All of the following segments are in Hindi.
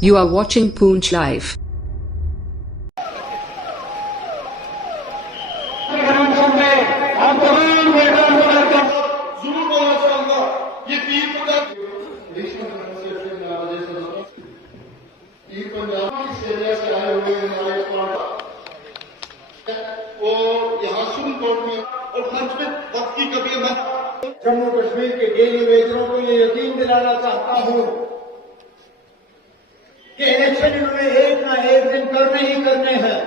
You are watching Poonch Live. Jammu Kashmir के डेली वेजरों को ये यकीन दिलाना चाहता हूं कि इलेक्शन इन्होंने एक ना एक दिन करने ही करने हैं।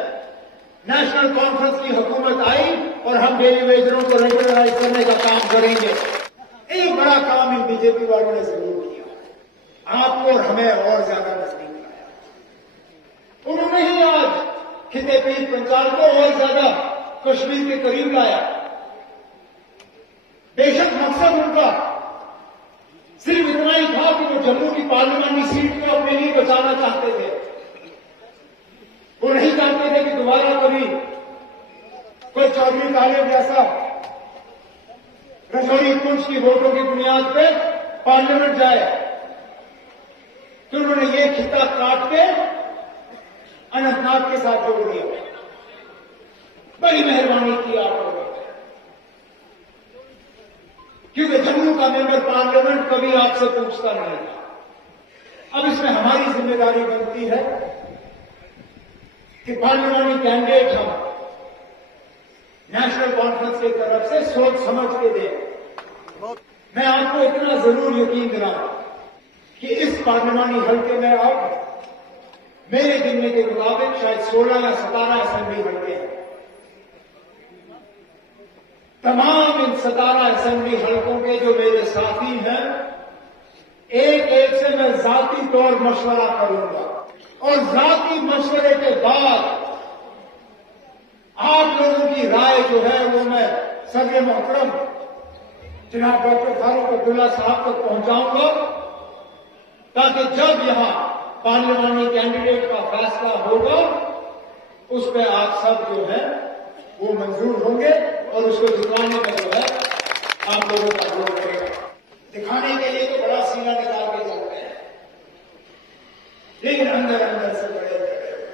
नेशनल कॉन्फ्रेंस की हुकूमत आई और हम डेली वेजरों को रेगुलराइज करने का काम करेंगे। एक बड़ा काम इन बीजेपी वालों ने जरूर किया, आपको और हमें और ज्यादा नजदीक लाया। उन्होंने ही आज खिते पीर पंचाल को और ज्यादा कश्मीर के करीब लाया। बेशक मकसद उनका सिर्फ इतना ही था कि वो जम्मू की पार्लियामानी सीट को अपने लिए बचाना चाहते थे। वो नहीं चाहते थे कि दोबारा कभी कोई चौधरी तालिब जैसा रजौरी पुंछ की वोटों की बुनियाद पे पार्लियामेंट जाए। तो उन्होंने ये खिता काट के अनंतनाग के साथ जोड़ दिया। बड़ी मेहरबानी की आप लोगों ने, क्योंकि जम्मू का मेंबर पार्लियामेंट कभी आपसे पूछता नहीं था। अब इसमें हमारी जिम्मेदारी बनती है कि पार्लियामेंटी कैंडिडेट हम नेशनल कॉन्फ्रेंस की तरफ से सोच समझ के दें। मैं आपको इतना जरूर यकीन दिलाऊं कि इस पार्लियामेंटी हल्के में अब मेरे गिनने के मुताबिक शायद 16 या 17 असेंबली हल्के हैं। तमाम इन 17 असेंबली हल्कों के जो मेरे साथी हैं, एक एक से मैं जाती तौर मशवरा करूंगा और जाती मशवरे के बाद आप लोगों की राय जो है वो मैं सदर मोहतरम जनाब डॉक्टर फारूक अब्दुल्ला साहब तक पहुंचाऊंगा, ताकि जब यहां पार्लियामानी कैंडिडेट का फैसला होगा उस पर आप सब जो है वो मंजूर होंगे और उसको दिखाने में जो है आप लोगों का जोर रहेगा। दिखाने के लिए तो बड़ा सीना निकाल के चलते हैं, लेकिन अंदर अंदर से बड़े लगे हुए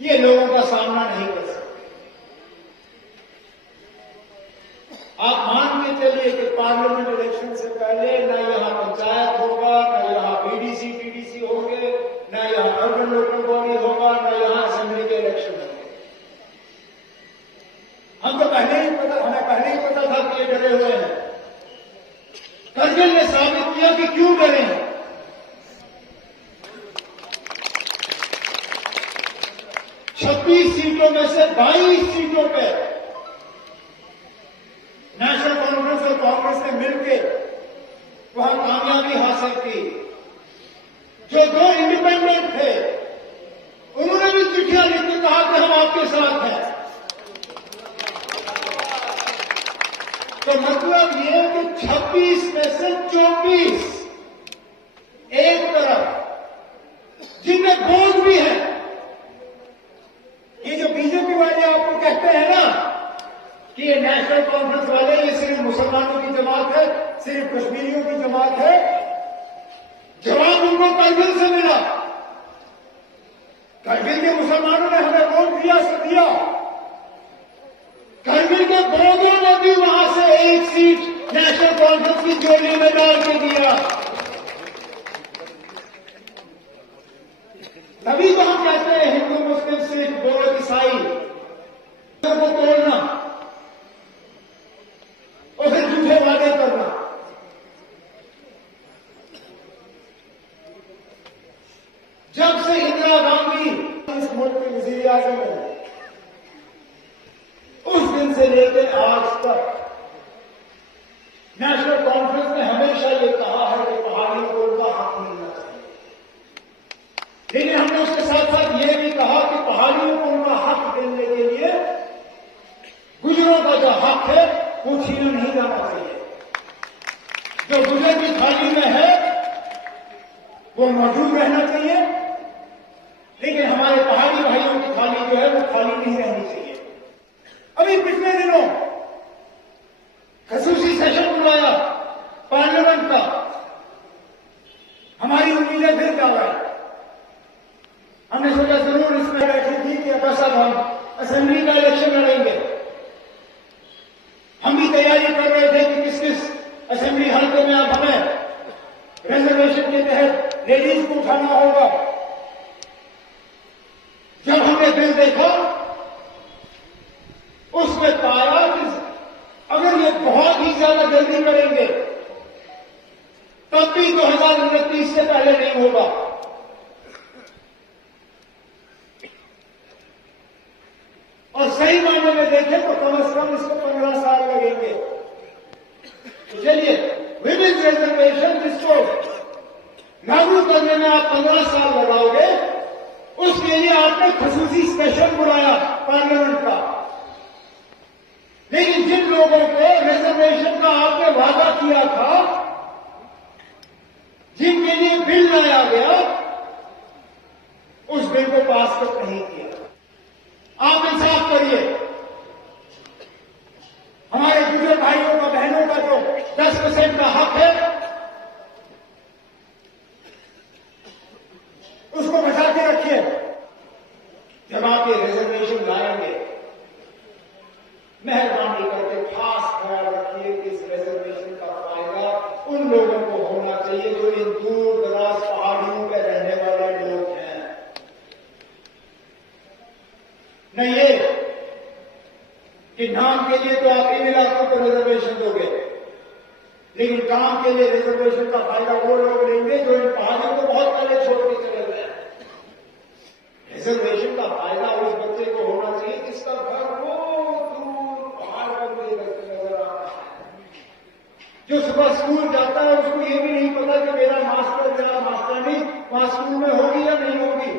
ये लोगों का सामना नहीं कर सकते। आप मान के चलिए कि पार्लियामेंट इलेक्शन से पहले न यहां पंचायत होगा, न यहां बीडीसी टीडीसी होंगे, न यहां अर्बन लोकल बॉडी होगा, न यहां असेंबली के इलेक्शन होंगे। हमें पहले ही पता था कि ये डरे हुए हैं। करगिल ने साबित किया कि क्यों डरे हैं। 26 सीटों में से 22 सीटों पे नेशनल कॉन्फ्रेंस और कांग्रेस ने मिलकर वहां कामयाबी हासिल की। जो 2 इंडिपेंडेंट थे उन्होंने भी चिट्ठियां लिख के कहा कि हम आपके साथ हैं। तो मतलब ये कि 26 में से 24 एक तरफ जिनमें गोद भी है। ये जो बीजेपी वाले आपको कहते हैं ना कि ये नेशनल कॉन्फ्रेंस वाले ये सिर्फ मुसलमानों की जमात है, सिर्फ कश्मीरियों की जमात है, जवाब उनको करगिल से मिला। करगिल के मुसलमानों ने हमें वोट दिया से दिया। करगिल के बोधों ने भी वहां से एक सीट नेशनल कॉन्फ्रेंस की जोड़ी में डाल के दिया। तभी तो हम कहते हैं हिंदू मुस्लिम सिख बोध ईसाई को तोड़ना और फिर झूठे वादे करना। जब से इंदिरा गांधी इस मुल्क के वजीर आजम है, उस दिन से लेकर आज तक नेशनल कॉन्फ्रेंस ने हमेशा ये कहा है कि पहाड़ियों को उनका हक मिलना चाहिए। लेकिन हमने उसके साथ साथ ये भी कहा कि पहाड़ियों को उनका हक देने के लिए गुजरों का जो हक है वो छीना नहीं जाना चाहिए। जो गुजर की थाली में है वो मौजूद रहना चाहिए, लेकिन हमारे पहाड़ी भाइयों की थाली जो है वो खाली नहीं रहनी चाहिए। अभी पिछले दिनों खसूसी सेशन बुलाया पार्लियामेंट का, हमारी उम्मीदें फिर क्या गई। हमने सोचा जरूर इसमें बैठी थी कि अब सब हम असेंबली का इलेक्शन लड़ेंगे। हम भी तैयारी कर रहे थे कि किस किस असेंबली हल्के में अब हमें रिजर्वेशन के तहत लेडीज को उठाना होगा। जब हमने बिल देखा उसमें पाया कि अगर ये बहुत ही ज्यादा जल्दी करेंगे तब भी 2029 से पहले नहीं होगा। और सही मायने में देखें तो कम से कम इसको 15 साल लगेंगे। तो चलिए, विमेन्स रिजर्वेशन जिसको लागू करने में आप 15 साल लगाओगे, उसके लिए आपने खसूसी सेशन बुलाया पार्लियामेंट का। लेकिन जिन लोगों को रिजर्वेशन का आपने वादा किया था, जिनके लिए बिल लाया गया, उस बिल को पास तक नहीं किया। आप इंसाफ करिए। हमारे बुजुर्ग भाइयों का, बहनों का जो 10% का हक है, उसको बचा के रखिए। जब आप ये रिजर्वेशन लाएंगे, मेहरबानी करके खास ख्याल रखिए कि इस रिजर्वेशन का फायदा उन लोगों को होना चाहिए जो इन दूर दराज पहाड़ियों में रहने वाले लोग हैं। न ये कि नाम के लिए तो आप इन इलाकों को रिजर्वेशन दोगे, लेकिन काम के लिए रिजर्वेशन का फायदा वो लोग लेंगे जो इन पहाड़ियों को बहुत पहले छोड़ के चले गए। रिजर्वेशन का फायदा उस बच्चे को होना चाहिए जिसका घर वो दूर पहाड़ पर नजर आ रहा है, जो सुबह स्कूल जाता है, उसको ये भी नहीं पता कि मेरा मास्टर, मेरा मास्टरनी वहां स्कूल में होगी या नहीं होगी,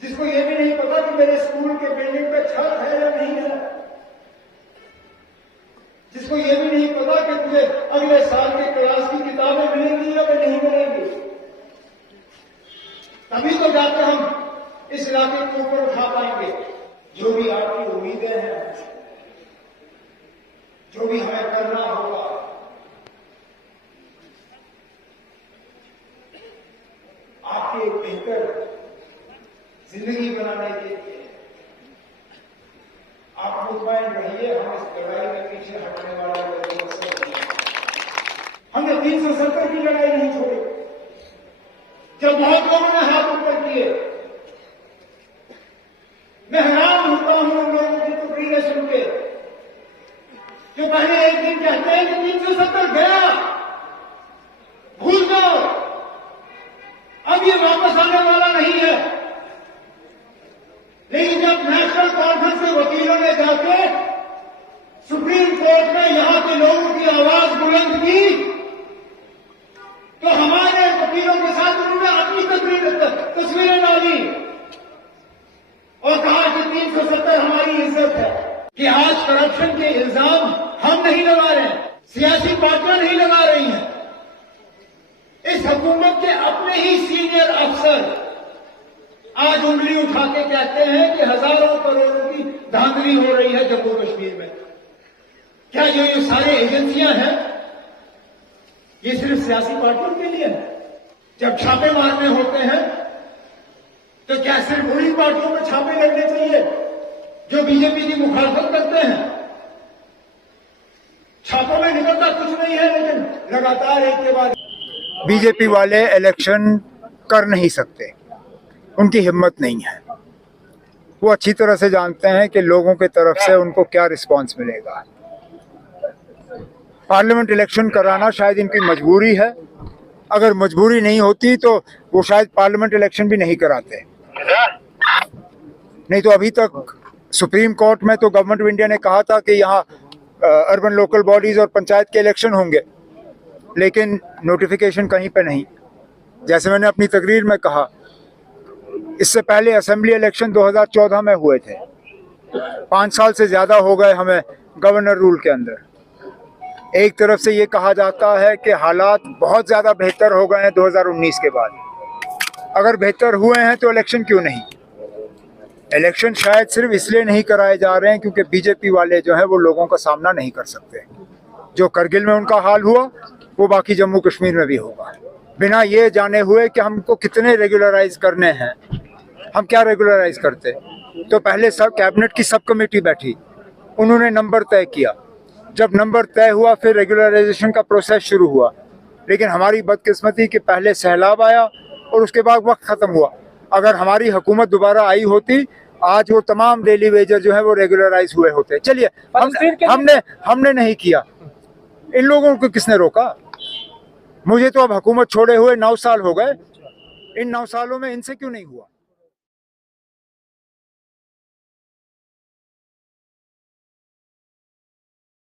जिसको ये भी नहीं पता कि मेरे स्कूल के बिल्डिंग पे छत है या नहीं है, जिसको ये भी नहीं पता कि मुझे अगले साल की क्लास की किताबें मिलेंगी या नहीं मिलेंगी। तभी तो जाकर हम इस इलाके को ऊपर उठा पाएंगे। जो भी आपकी उम्मीदें हैं, जो भी हमें करना होगा, आपकी एक बेहतर जिंदगी बनाने के लिए आप मुतमईन रहिए। हम इस लड़ाई में पीछे हटने वाले लोगों से नहीं। हमने 370 की लड़ाई नहीं छोड़ी। जब बहुत लोगों ने हाथ ऊपर किए, मैं हैरान होता हूं उन लोगों की तकरीरें सुन के जो पहले एक दिन कहते हैं कि 370 गया, भूल जाओ, अब ये वापस आने वाला नहीं है। लेकिन जब नेशनल कॉन्फ्रेंस के वकीलों ने जाके सुप्रीम कोर्ट में यहां के लोगों की आवाज बुलंद की, तो हमारे वकीलों के साथ उन्होंने अपनी तस्वीरें डाली और कहा कि 370 हमारी इज्जत है। कि आज करप्शन के इल्जाम हम नहीं लगा रहे हैं, सियासी पार्टियां नहीं लगा रही हैं, इस हुकूमत के अपने ही सीनियर अफसर आज उंगली उठा के कहते हैं कि हजारों करोड़ों की धांधली हो रही है जम्मू कश्मीर में। क्या ये सारे एजेंसियां हैं, ये सिर्फ सियासी पार्टियों के लिए है? जब छापे मारने होते हैं तो क्या सिर्फ उन्हीं पार्टियों में छापे लगने चाहिए जो बीजेपी की मुखालफत करते हैं? छापों में निकलता कुछ नहीं है, लेकिन लगातार एक के बाद बीजेपी वाले इलेक्शन कर नहीं सकते, उनकी हिम्मत नहीं है। वो अच्छी तरह से जानते हैं कि लोगों की तरफ से उनको क्या रिस्पांस मिलेगा। पार्लियामेंट इलेक्शन कराना शायद इनकी मजबूरी है। अगर मजबूरी नहीं होती तो वो शायद पार्लियामेंट इलेक्शन भी नहीं कराते। नहीं तो अभी तक सुप्रीम कोर्ट में तो गवर्नमेंट ऑफ इंडिया ने कहा था कि यहाँ अर्बन लोकल बॉडीज और पंचायत के इलेक्शन होंगे, लेकिन नोटिफिकेशन कहीं पे नहीं। जैसे मैंने अपनी तकरीर में कहा, इससे पहले असेंबली इलेक्शन 2014 में हुए थे। 5 साल से ज्यादा हो गए हमें गवर्नर रूल के अंदर। एक तरफ से ये कहा जाता है कि हालात बहुत ज्यादा बेहतर हो गए हैं 2019 के बाद। अगर बेहतर हुए हैं तो इलेक्शन क्यों नहीं? इलेक्शन शायद सिर्फ इसलिए नहीं कराए जा रहे हैं क्योंकि बीजेपी वाले जो हैं वो लोगों का सामना नहीं कर सकते। जो करगिल में उनका हाल हुआ वो बाकी जम्मू कश्मीर में भी होगा, बिना ये जाने हुए कि हमको कितने रेगुलराइज करने हैं। हम क्या रेगुलराइज करते? तो पहले सब कैबिनेट की सब कमेटी बैठी, उन्होंने नंबर तय किया, जब नंबर तय हुआ फिर रेगुलराइजेशन का प्रोसेस शुरू हुआ। लेकिन हमारी बदकिस्मती कि पहले सैलाब आया और उसके बाद वक्त ख़त्म हुआ। अगर हमारी हुकूमत दोबारा आई होती, आज वो तमाम डेली वेजर जो है वो रेगुलराइज हुए होते। चलिए, हमने नहीं किया, इन लोगों को किसने रोका? मुझे तो अब हुकूमत छोड़े हुए 9 साल हो गए, इन 9 सालों में इनसे क्यों नहीं हुआ?